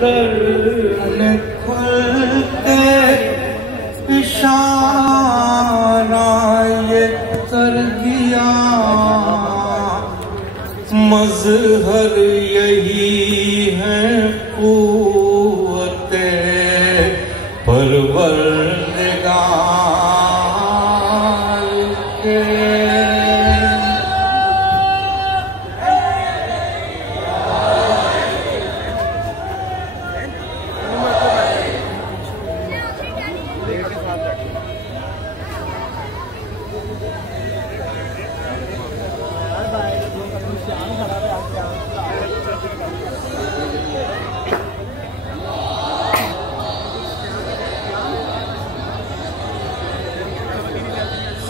दर्द खुलते इशारा ये कर दिया, मज़हर यही है क़ुव्वते परवरदिगार के।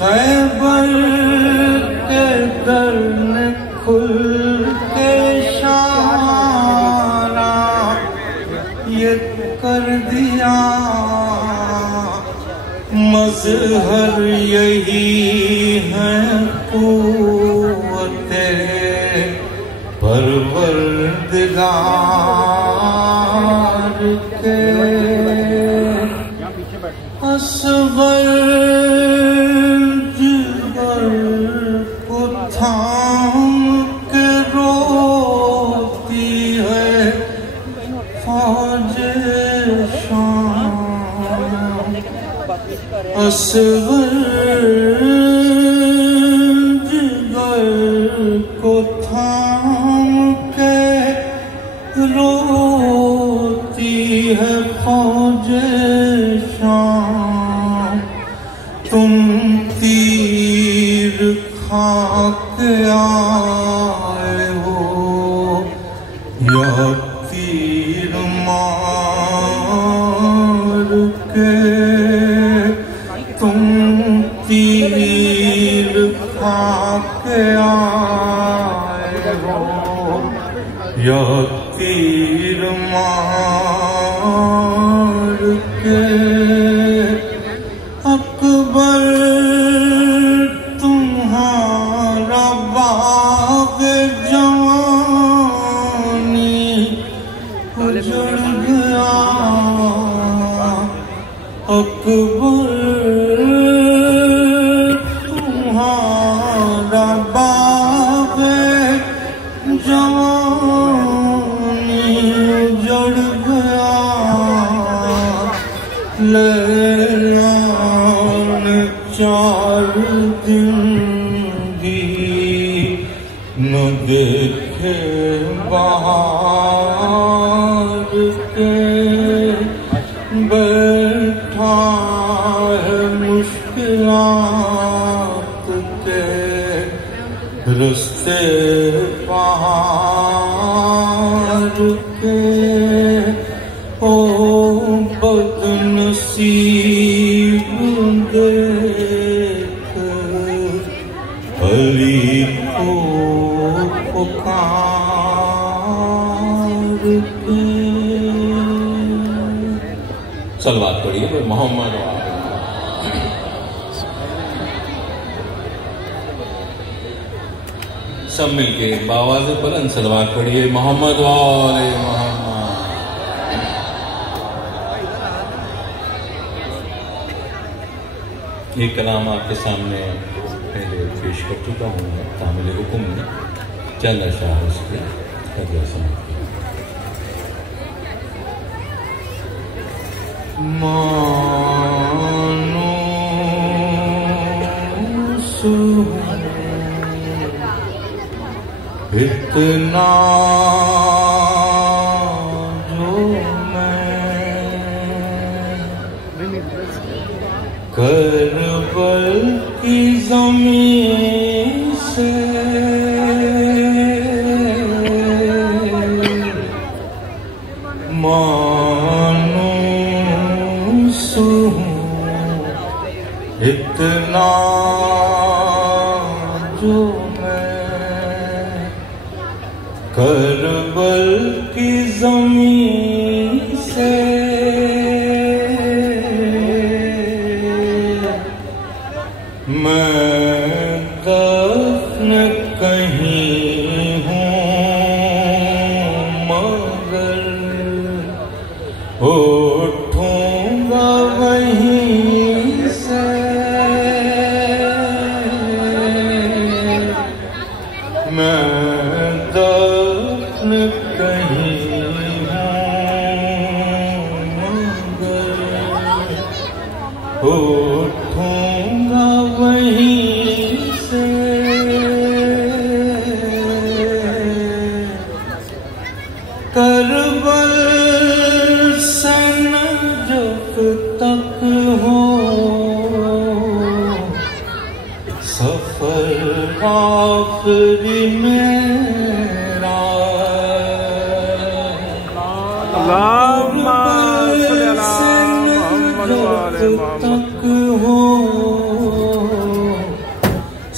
खैबर के दर ने खुलते इशारा ये कर दिया, मज़हर यही है क़ुव्वते परवरदिगार के। असग़र थाम के रोती है फ़ौजे शाम, असग़र जिगर को थाम के रोती है फ़ौजे शाम। तुम तीर खाके आए हो या तीर मार के, तुम तीर खाके आए हो या तीर मार के। अकबर तुम्हारा बाग जवानी उजड़ गया, अकबर तुम्हारा बाग जवानी उजड़ गया। लैला ने 4 दिन न देखे बहार के, बैठा है मुश्किलात के रस्ते पहाड़ के। ओ बदनसीब देख अली को पुकार के। सलवात पढ़िए मोहम्मद। सब मिलके बावाज़ बुलंद सलवात पढ़िए मोहम्मद वाले मोहम्मद। ये कलाम आपके सामने पहले पेश कर चुका हूँ तामिल हुकुम में, चंद अशार उसके मानो इतना जो मैं करबल की ज़मीन से मानूस हूँ, इतना जो करबल की ज़मीन से मैं दफन कहीं हूँ मगर उठूंगा वहीं से मैं दफन कहीं उठूंगा वहीं से करबल सन जब तक हो सफर आखिरी मेरा तक हो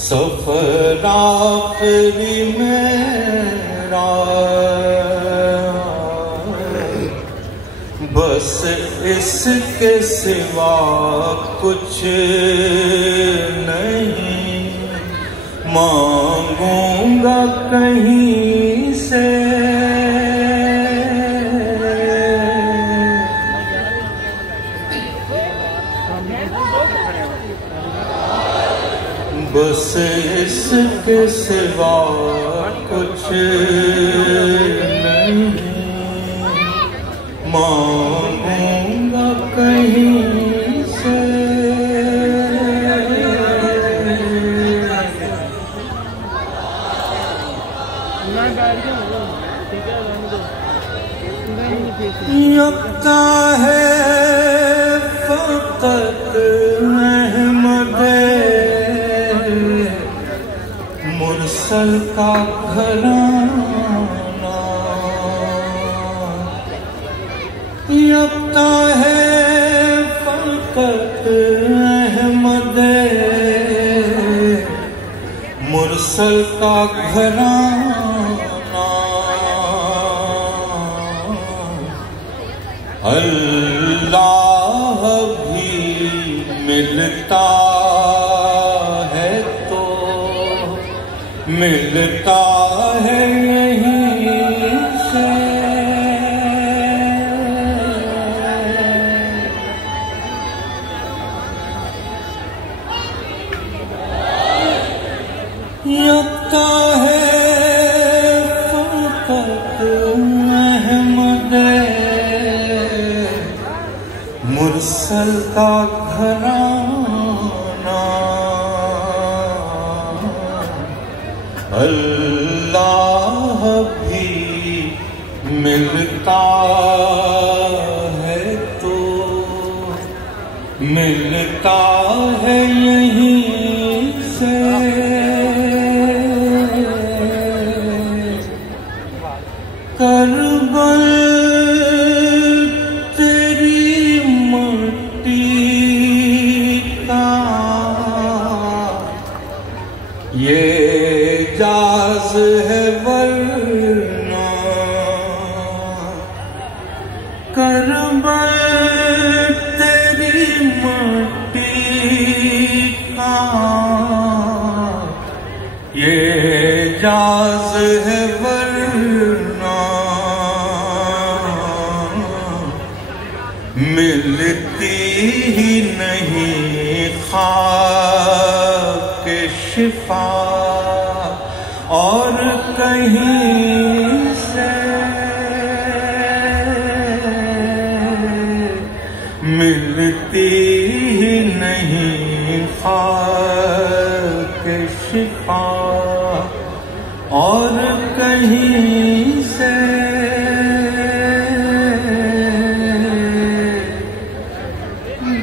सफर आखिरी मेरा बस इसके सिवा कुछ नहीं मांगूंगा कहीं से बस इसके सिवा कुछ नहीं मांगूंगा कहीं से यकता है फकत अहमदे मुरसल का घराना यकता है फकत अहमदे मुरसल का घराना अल्लाह भी मिलता है तो मिलता है यहीं से यकता है फकत अहमदे मुरसल का घराना अल्लाह भी मिलता है तो मिलता है यहीं से करबल ये जाज है वरना करबल तेरी मट्टी का ये जाज है वरना मिलती ही नहीं खाक शिफा और कहीं से मिलती ही नहीं खाक शिफा और कहीं से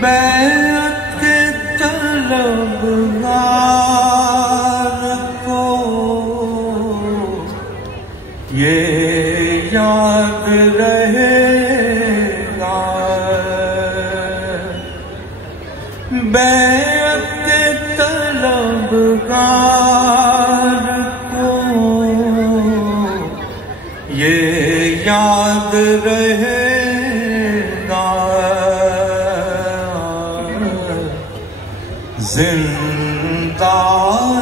बैत के तलबगार को ये याद रहेगा बैत के तलबगार को ये याद रहेगा जिंदा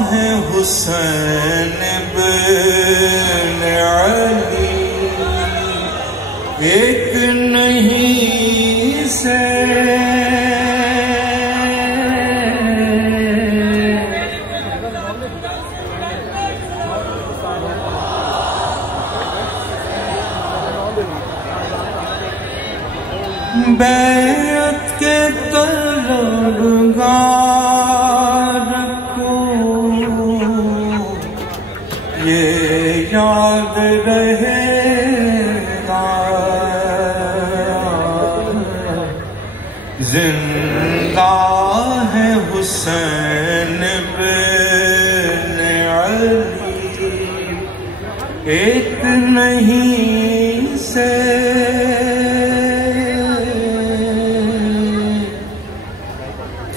है हुसैन बिन अली एक नहीं से बैत के तलवार को ये याद रहेगा, जिंदा है हुसैन बिन अली एक नहीं से।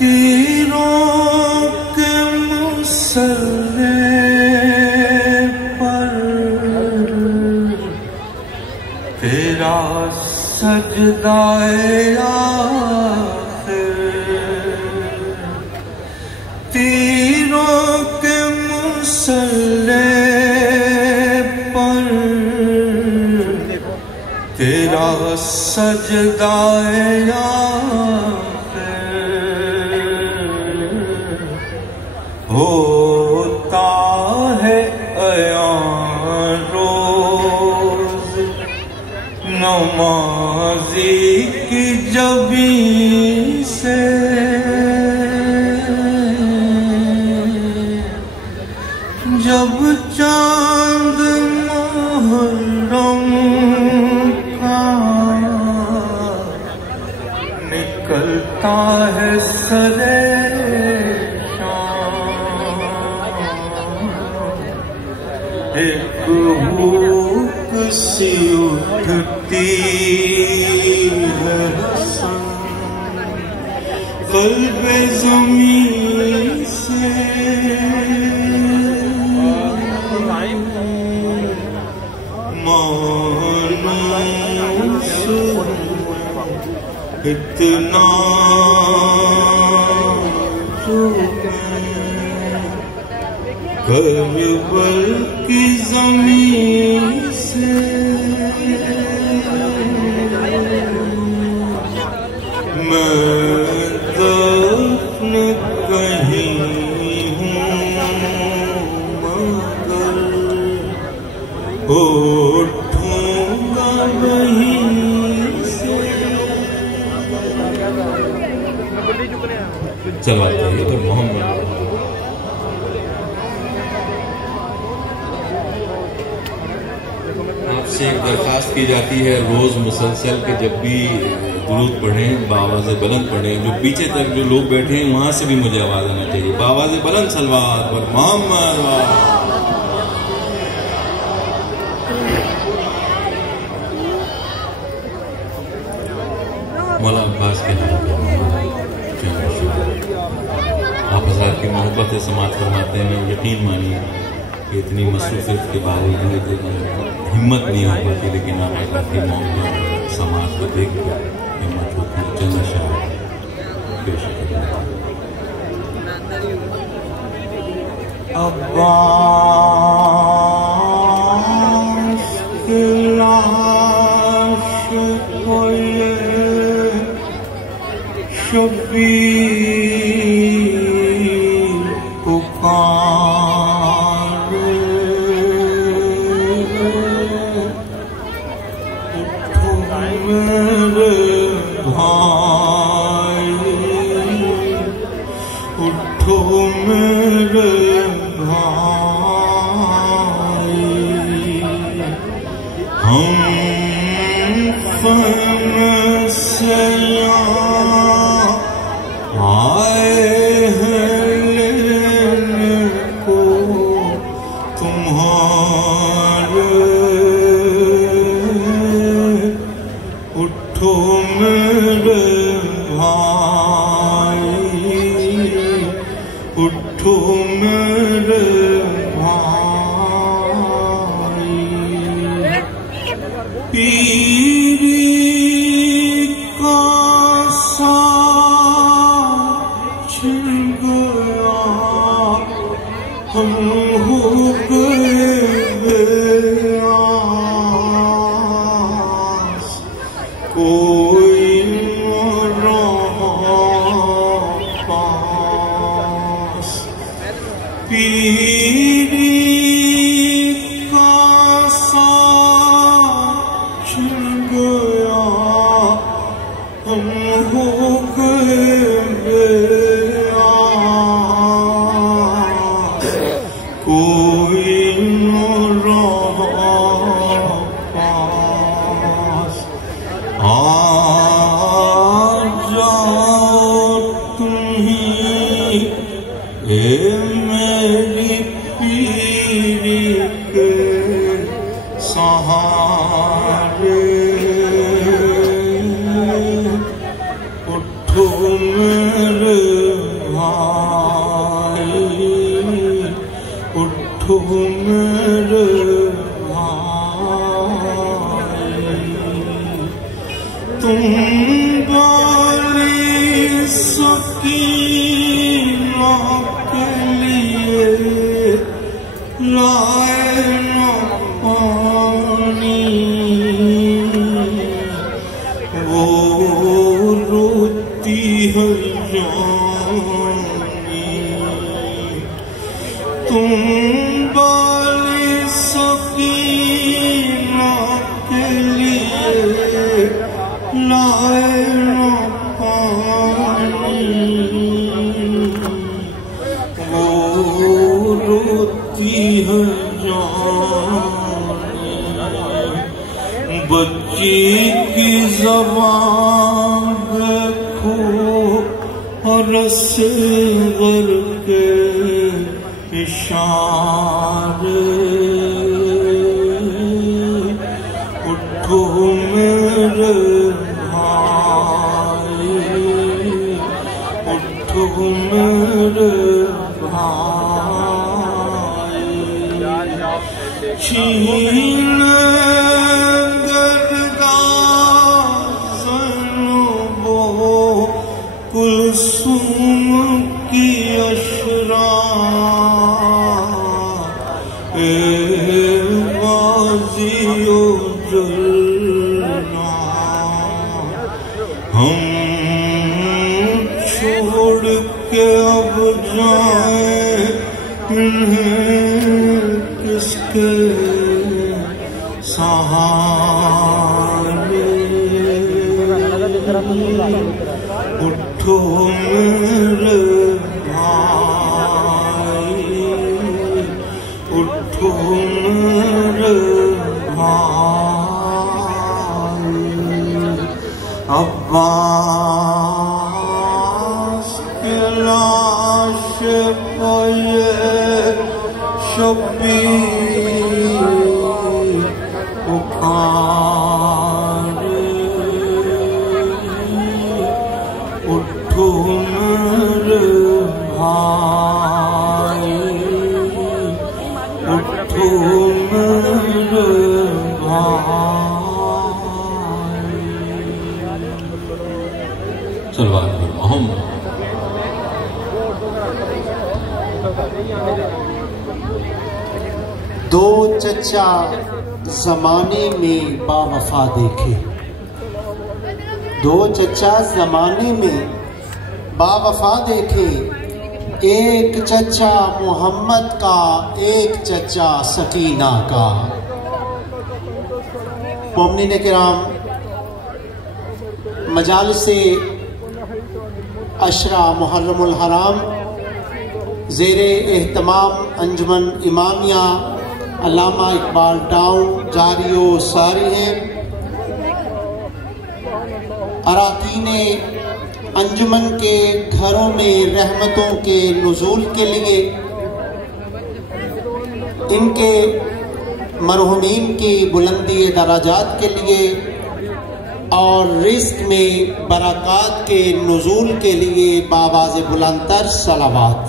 तीरों के मुसल्ले पर तेरा सजदाए आखिर, तीरों के मुसल्ले पर तेरा सजदाए होता है अयान रोज नमाजी की जबी से। जब चांद मुहर्रम का निकलता है सरे एक भूख सी उठती है क़ल्ब ज़मीन से। मानूस इतना करबल की ज़मीन से मैं दफन कहीं हूँ मगर उठूंगा वहीं से। चलो आइए तो मोहम्मद आपसे एक दरखास्त की जाती है रोज मुसलसल के जब भी दुरूद पढ़ें बावाज़े बुलंद पढ़ें। जो पीछे तक जो लोग बैठे हैं वहां से भी मुझे आवाज आना चाहिए। बावाज़े बुलंद सलवात पर मोहम्मद। मौला अब्बास के नाम आप हज़रात की मोहब्बत से समाज फरमाते हैं। यकीन मानिए कि इतनी मसरूफियत के बावजूद हिम्मत नहीं हो पाती, लेकिन आप हज़रात की मोहब्बत समाज को देख कर हिम्मत होती है। चंद शाह पेश करें। अब्बास की लाश को ये शबीर पुकारे, उठो मेरे भाई, उठो मेरे भाई, हम ख़ैमे से आए हैं लेने को तुम्हारे। उठो मेरे भाई, उठो मेरे भाई। पीरी का हम हो गए बेआस, कोई रहा पास पीरी का साथ छिड़ गया हम हो गए बेआस कोई न रहा पास आ जाओ तुम्ही ए मेरी पीरी के सहारे उठो मेरे भाई उठो मेरे भाई तुम वाली सकीना के लिए लाए न पानी वो रोती है जानी तुम वाली सकीना के लिए लाए न पानी वो रोती है जानी बच्ची की ज़बान देखो और असगर के इशारे उठो मेरे भाई उठो मेरे भाई छीन गरदाज़नो कुलसुम की अशरा ए बाज़ियो जलना हम छोड़ के अब जाए इन्हें किसके सहारे उठो मेरे भाई उठो मेरे भाई अब्बास के लाश पे शबीर पुकारे उठो मेरे भाई उठो मेरे भाई सलवात अहम दो चचा जमाने में बावफा देखे दो चचा जमाने में बावफा देखे एक चचा मोहम्मद का एक चचा सकीना का। मोमिनीन किराम मजालिसे अशरा मुहर्रमुल हराम ज़ेरे एहतमाम अंजुमन इमामिया अल्लामा इकबाल टाउन जारी व सारी हैं। अराकीने अंजुमन के घरों में रहमतों के नुज़ूल के लिए इनके मरहुमीन की बुलंदी दराजात के लिए और रिज़्क़ में बरक़ात के नुज़ूल के लिए बावाज़ बुलंदतर सलावत।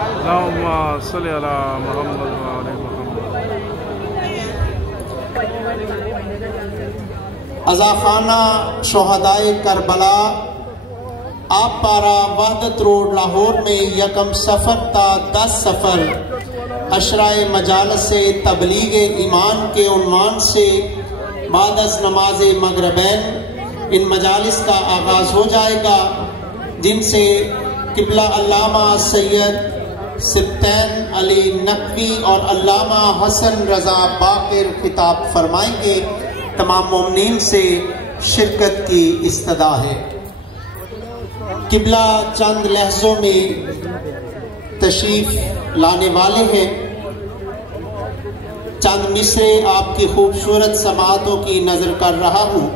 अल्लाहुम्मा सल्ली अला मुहम्मद व आले मुहम्मद। अज़ाखाना शोहदाए करबला आप पारा वहदत रोड लाहौर में यकम सफ़र ता 10 सफ़र अशराए मजालस से तबलीग ईमान के उन्वान से बाद अज़ नमाज मगरबैन इन मजालिस का आगाज़ हो जाएगा, जिनसे किबला अल्लामा सैयद सिब्तैन अली नकवी और अल्लामा हसन रज़ा बाकिर खिताब फरमाएंगे। तमाम मोमिनीन से शिरकत की इस्तदा है। किबला चंद लहज़ों में तशरीफ लाने वाले हैं। चंद मिसरे आपकी खूबसूरत समातों की नजर कर रहा हूं।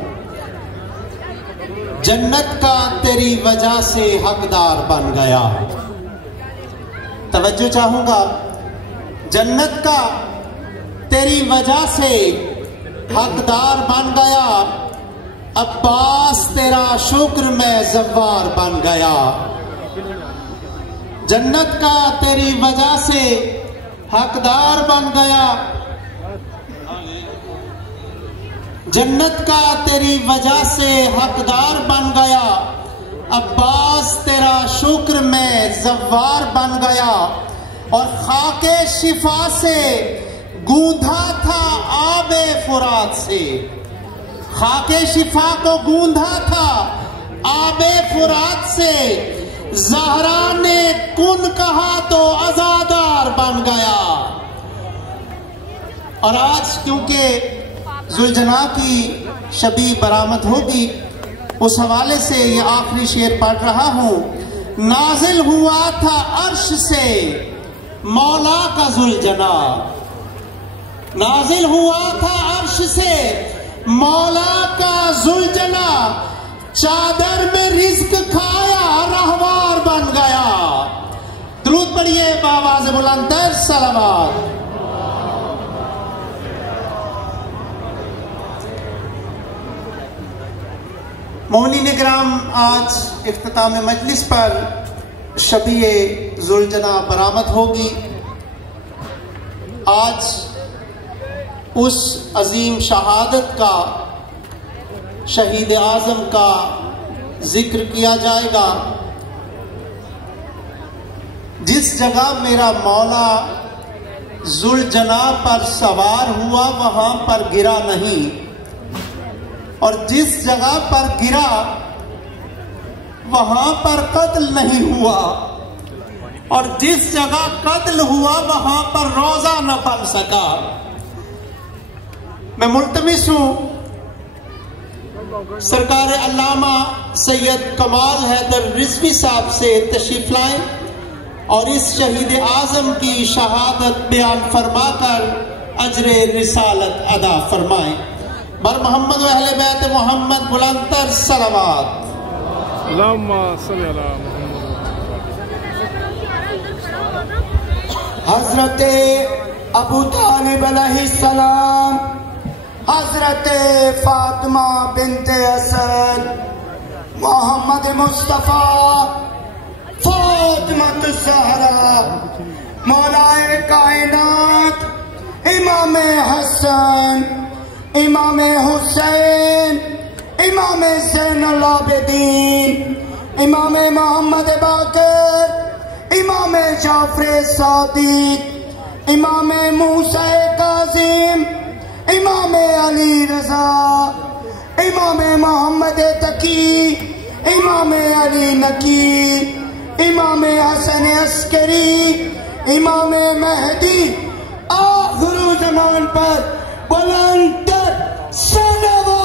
जन्नत का तेरी वजह से हकदार बन गया। तवज्जो चाहूंगा। जन्नत का तेरी वजह से हकदार बन गया। अब्बास तेरा शुक्र मैं ज़व्वार बन गया। जन्नत का तेरी वजह से हकदार बन गया। जन्नत का तेरी वजह से हकदार बन गया। अब्बास तेरा शुक्र में ज़व्वार बन गया। और खाके शिफा से गूंधा था आबे फुरात से। खाके शिफा को गूंधा था आबे फुरात से। ज़हरा ने कुन कहा तो अज़ादार बन गया। और आज क्योंकि ज़ुलजना की शबी बरामद होगी, उस हवाले से ये आखिरी शेर पढ़ रहा हूं। नाजिल हुआ था अर्श से मौला का ज़ुलजना। नाजिल हुआ था अर्श से मौला का ज़ुलजना। चादर में रिज़्क खाया रहवार बन गया। दुरूद पढ़िए बावाज़ बुलंद सलावत। मोमिनीन इकराम, आज इफ्तिताम मजलिस पर शबीए ज़ुलजना बरामद होगी। आज उस अजीम शहादत का, शहीद आज़म का जिक्र किया जाएगा जिस जगह मेरा मौला ज़ुलजना पर सवार हुआ वहां पर गिरा नहीं। और जिस जगह पर गिरा वहां पर कत्ल नहीं हुआ। और जिस जगह कत्ल हुआ वहां पर रोजा न बन सका। मैं मुल्तमिस हूं सरकार अल्लामा सैयद कमाल हैदर रिजवी साहब से तशरीफ लाएं और इस शहीद आजम की शहादत बयान फरमाकर अजरे रिसालत अदा फरमाएं। बर मोहम्मद व अहले बैत मोहम्मद बुलंदतर सलावत। हजरत अबू तालिब अलैहिस्सलाम, हजरत फातिमा बिनते असद, मोहम्मद मुस्तफा, फातिमा ज़हरा, मौलाए कायनात, इमाम हसन, इमाम हुसैन, इमाम ज़ैनुल आबिदीन, इमाम मोहम्मद बाकर, इमाम जाफर सादिक, इमाम मूसा काज़िम, इमाम अली रज़ा, इमाम मोहम्मद तकी, इमाम अली नकी, इमाम हसन अस्करी, इमाम महदी, आखिर ज़मान पर बुलंद सलावत।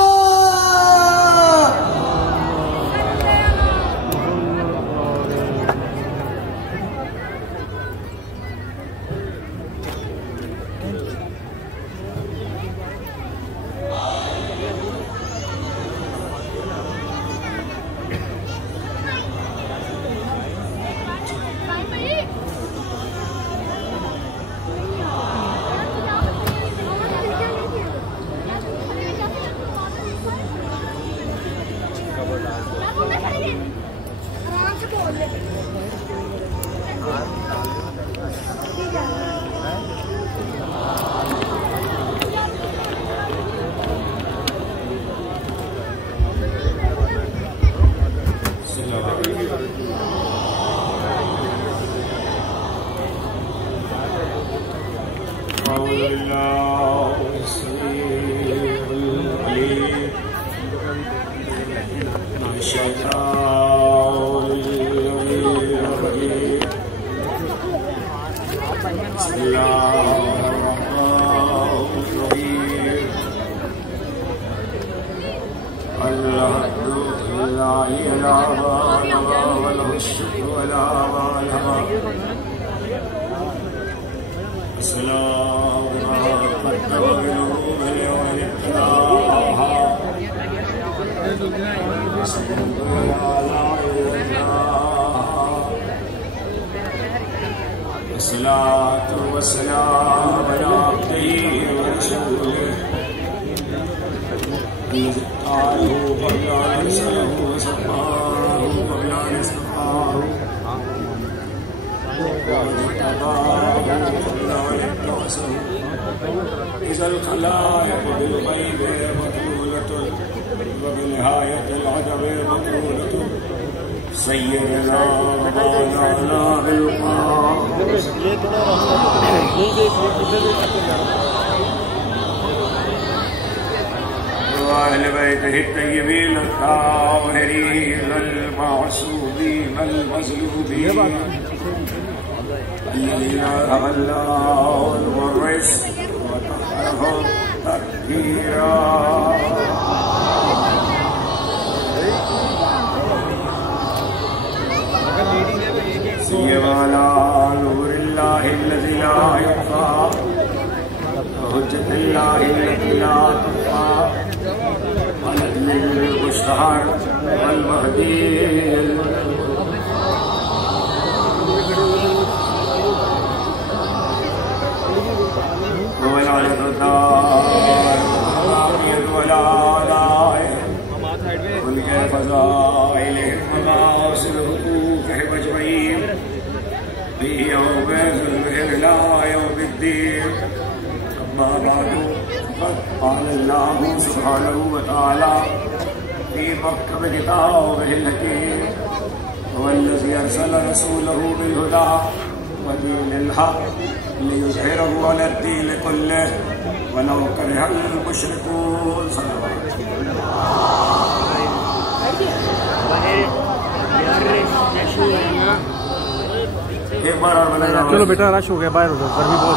चलो बेटा रश हो गया बाहर हो गया गर्मी बहुत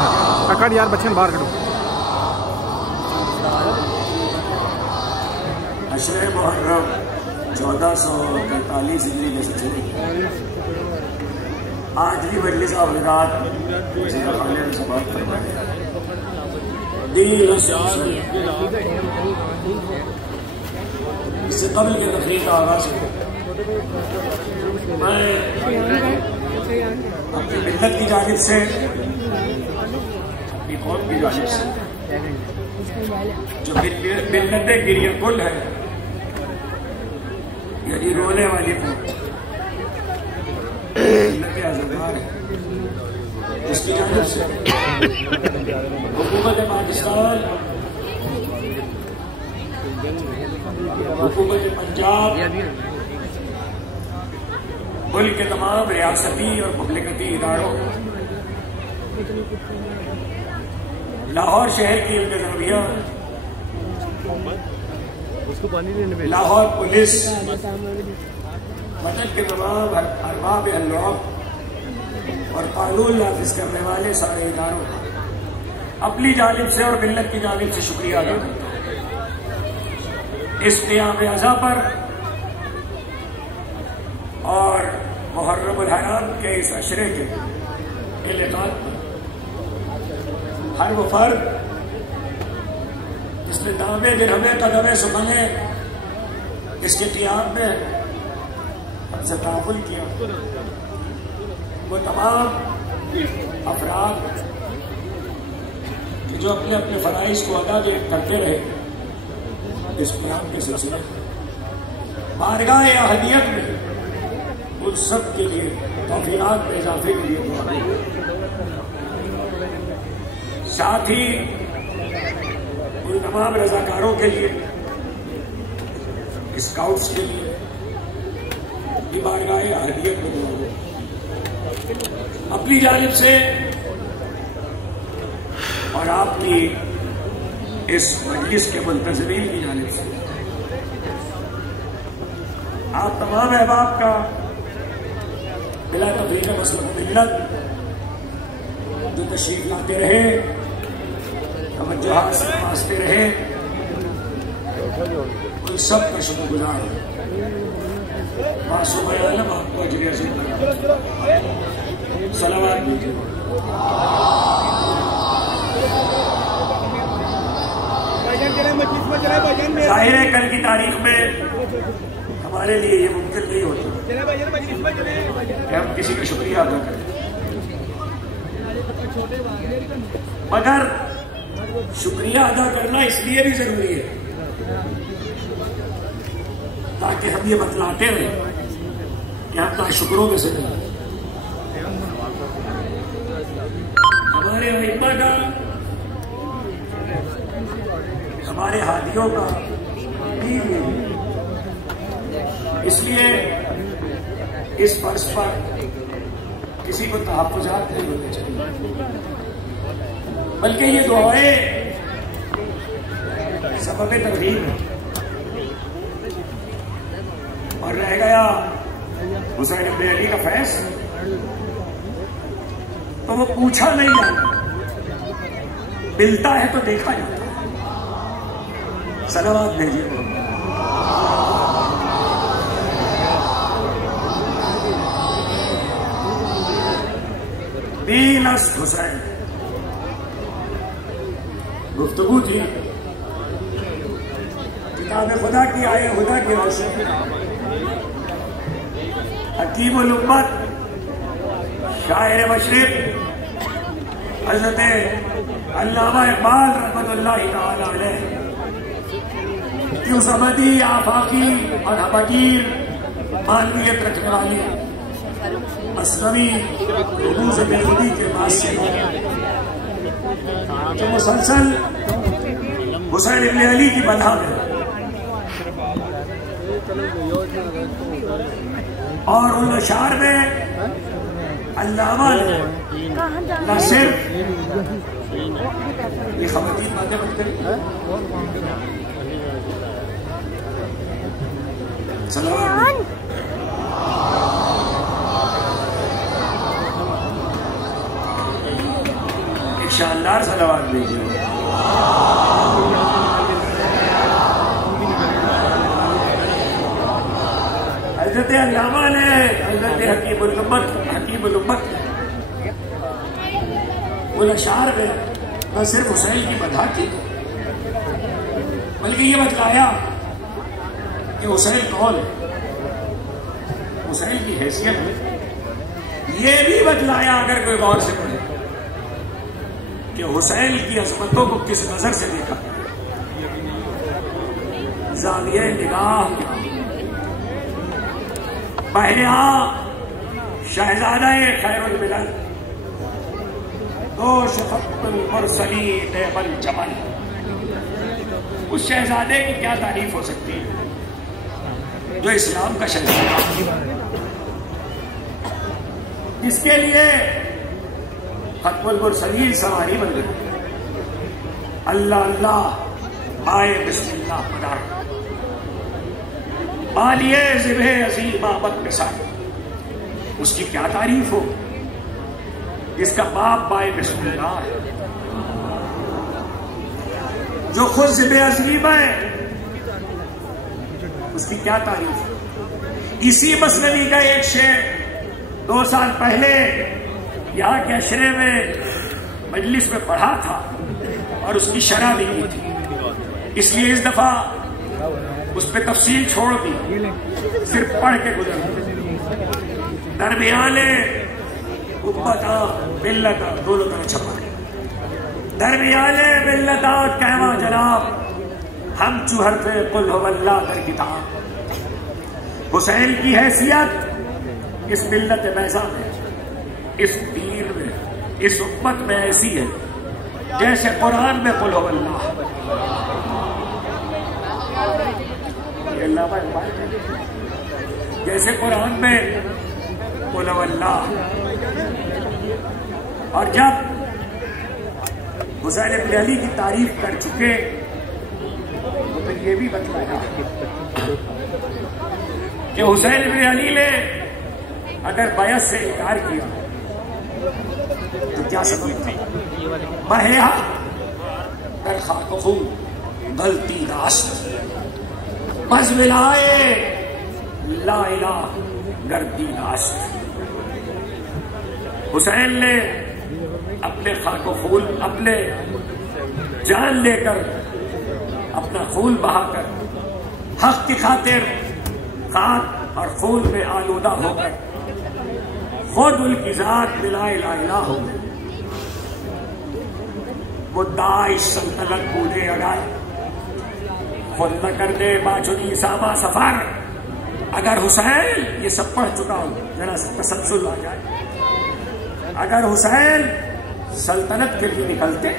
है कट यार बच्चे बाहर करो अशरे मुहर्रम 1445 हिजरी में चली आज भी मजलिस आवरात खाने से बात करवाए इससे कबल के तकरीर का आगाज मैं अपनी मिल्लत की जानिब से अपनी कौम की जानिब से जो मिल्लत गिरिया कुल है यानी रोने वाली कौम मिल्लत आज़ादार है उसकी जानिब से हुकूमत पाकिस्तान हुकूमत पंजाब मुल्क के तमाम रियासती और मुमलिकती इदारों लाहौर शहर की इंतजामिया लाहौर पुलिस वतन के तमाम अरबाब अल्लाह और कानून नाफिज करने वाले सारे इदारों का अपनी जानिब से और मिल्लत की जानिब से शुक्रिया अदा करता हूं इस क़ियाम अज़ा पर और मुहर्रम उल हराम के इस अशरे के इनेकाद पर हर वो फर्द जिसने दावे दिरहमे कदमे सुखने इसके क़ियाम में हमसे तामुल किया वो तमाम अफराद जो अपने अपने फराइज को अदा करते रहे इस क़ियाम के सिलसिले बारगाह अहदियत में उन सब के लिए तौफीक़ात में इजाफे के लिए साथ ही उन तमाम रज़ाकारों के लिए स्काउट्स के लिए बारगाह अहदियत में दुआ अपनी जानिब से और आपकी इस मजलिस के मुंतज़मीन की जानिब से आप तमाम अहबाब का बिला तफरीक मसलक मिल्लत जो तशरीफ लाते रहे, तवज्जुहात से नवाजते रहे, उन सब का शुक्रगुजार हूं। मासूम आलम आपको अजर अज़ीम सलावत दीजिए। जाहिर है कल की तारीख में हमारे लिए ये मुमकिन नहीं होता कि हम किसी का शुक्रिया अदा करें, मगर शुक्रिया अदा करना इसलिए भी जरूरी है ताकि हम ये बतलाते रहे कि हम नाशुक्रों में से नहीं। हमारे अइम्मा का, हमारे हादियों का इसलिए इस फर्श पर किसी को तहफ़्फ़ुज़ात नहीं होने चाहिए, बल्कि ये दुआएं सबब तरगीब है। और रह गया हुसैन इब्न अली का फैज़, तो वो पूछा नहीं जाता, मिलता है तो देखा जाता। सलावत भेजिए। बीनस्त हुसैन गुफ्तगू थी किताब खुदा की, आए खुदा की रोशनी, हकीमुल उम्मत, शायर मशरिक हज़रत अल्लामा इक़बाल रहमतुल्लाहि तआला अलैह की उस अबदी आफाकी और अबगीर मानवीयत रखने वाली असलमी रूज़ बेखुदी के बाद से जो मुसलसल हुसैन इब्न अली की बधा में और उन अशार में अल्लामा ने न सिर्फ ये ख़वातीन बातें बंद करें, एक शानदार सलावत भेजिए। हज़रत अल्लामा ने, हज़रत हकीमुल उम्मत वो अशार में न सिर्फ हुसैन की मदह की बल्कि ये बतलाया कि हुसैन कौन है, हुसैन की हैसियत है। ये भी बतलाया अगर कोई गौर से पढ़े कि हुसैन की अजमतों को किस नजर से देखा, ज़ाविया निगाह पहले शहजादा खैरुल मिलल दो शफ़क़तुल मुरसलीन बल जमल। उस शहजादे की क्या तारीफ हो सकती है जो इस्लाम का शहजादा, जिसके लिए खत्मुल मुरसलीन सवारी बन गई। अल्लाह अल्लाह आए बिस्मिल्लाह पधार, मालिए ज़िबे अज़ीम आमद के साथ। उसकी क्या तारीफ हो जिसका बाप बाए बिस्मिल्लाह है, जो खुद ज़िबे अज़ीम है, उसकी क्या तारीफ। इसी मसनवी का एक शेर 2 साल पहले यहाँ के अशरे में मजलिस में पढ़ा था और उसकी शरह भी की थी, इसलिए इस दफा उस पर तफसील छोड़ दी, सिर्फ पढ़ के गुजर। दरमियाने उम्मता मिल्लता दोनों तरह छपा, दरमियाने मिल्लता कहवा जनाब हम चुहर पे कुल हुवल्लाह कर किताब। हुसैन की हैसियत इस मिल्लत मैज़ा में, इस दीन में, इस उम्मत में ऐसी है जैसे कुरान में कुल हुवल्लाह। जैसे कुरान में कुल हुवल्लाह। और जब हुसैन इब्न अली की तारीफ कर चुके तो ये भी बतलाया कि हुसैन इब्न अली ने अगर बैत से इनकार किया तो क्या सबब थी? महया कर खाको खून गलती रास्त बस मिलाए ला इलाह गर्दी रास्त। हुसैन ने अपने खाको खून, अपने जान लेकर, अपना खून बहाकर हक की खातिर खाक और खून में आलूदा होकर खुद उनकी जात मिलाए ला इलाह हो गए। वो दाइश सल्तनत बूढ़े अगर खुद न कर दे बाजुनी सामा सफर। अगर हुसैन, ये सब पढ़ चुका हूं, जरा तसल्सल आ जाए, अगर हुसैन सल्तनत के लिए निकलते,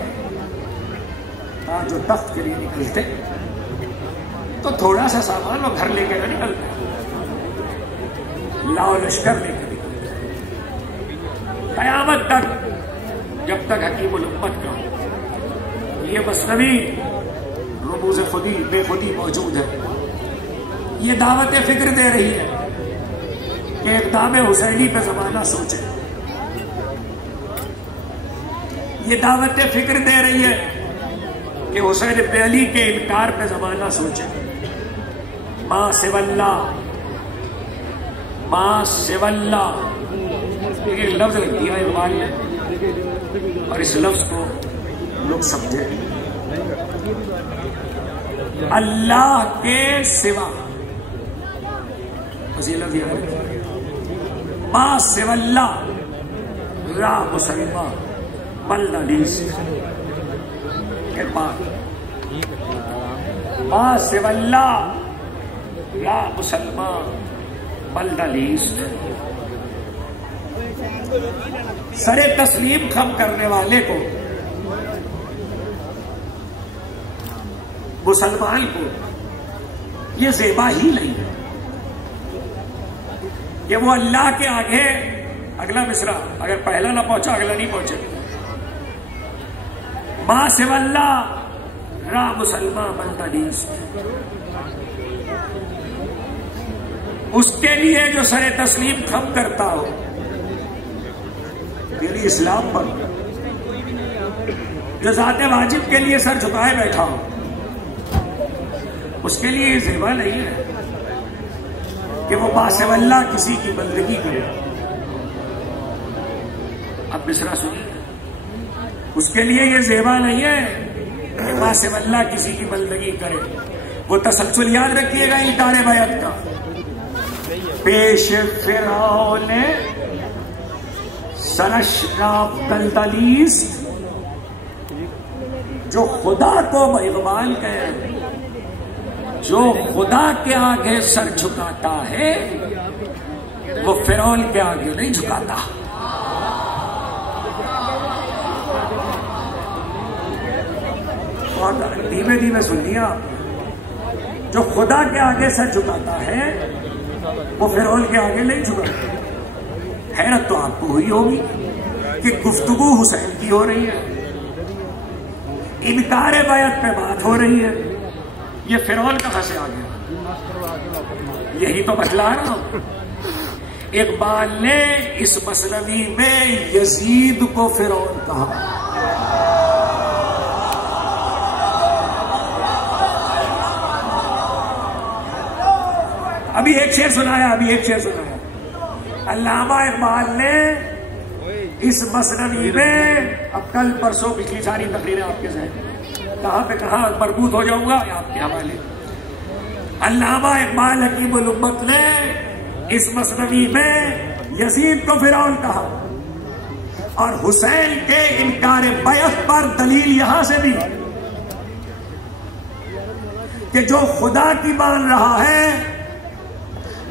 जो तख्त के लिए निकलते, तो थोड़ा सा सामान वो घर लेके न निकलते, लाओ लश्कर लेकर निकलते। कयामत तक, जब तक हकीमुल उम्मत का ये मसनवी रुमूज़ खुदी बेखुदी मौजूद है, ये दावत फिक्र दे रही है कि इक़दाम हुसैनी पे जमाना सोचे। ये दावत फिक्र दे रही है कि हुसैन इब्न अली के इनकार पे जमाना सोचे। मां सिवल्ला, मां सिवल्ला, एक लफ्ज रख दिया इकबाल ने, और इस लफ्ज को लोग समझे, अल्लाह के सिवा। मां सिवल्ला रा मुसलमान मल्लालीस के बाद, मां सिवल्ला रा मुसलमान मल्लालीस। सरे तस्लीम खम करने वाले को, मुसलमान को, ये ज़ेबा ही नहीं है कि वो अल्लाह के आगे, अगला मिसरा अगर पहला ना पहुंचा अगला नहीं पहुंचे। मां सिवल्ला रा मुसलमान मल्लालीस, उसके लिए जो सरे तस्लीम खम करता हो, मेरी इस्लाम पर, जो ज़ाते वाजिब के लिए सर झुकाए बैठा हो, उसके लिए ये ज़ेबा नहीं है कि वो बासिवल्ला किसी की बंदगी करे। अब मिसरा सुनिए, उसके लिए ये ज़ेबा नहीं है कि बासिवल्ला किसी की बंदगी करे। वो तसल्सल याद रखिएगा इनकार बैत का। पेश फिरौन सरशराब दलदलीस, जो खुदा को मेहमान कहे, जो खुदा के आगे सर झुकाता है, वो फिरौन के आगे नहीं झुकाता। और धीमे धीमे सुन लिया, जो खुदा के आगे सर झुकाता है, वो फिरौन के आगे नहीं झुकाता। हैरत तो आपको हुई होगी कि गुफ्तगू हुसैन की हो रही है, इनकार बैत पे बात हो रही है, ये फिरौन कहां से आ गया? यही तो बतला रहा हूं। इकबाल ने इस मसनवी में यजीद को फिरौन कहा। अभी एक शेर सुनाया, अभी एक शेर सुनाया। अल्लामा इकबाल ने इस मसनवी में, अब कल परसों पिछली सारी तकरीरें आपके जहन, कहां पे कहां मरबूत हो जाऊंगा आपके हवाले। अल्लामा इकबाल हकीमुल उम्मत ने इस मसनवी में यजीद को फिरौन कहा, और हुसैन के इनकार बैत पर दलील यहां से भी कि जो खुदा की मान रहा है,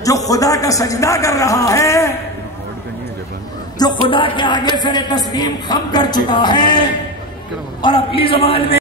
जो खुदा का सजदा कर रहा है, जो खुदा के आगे सरे तस्लीम खम कर चुका है और अपनी ज़बान में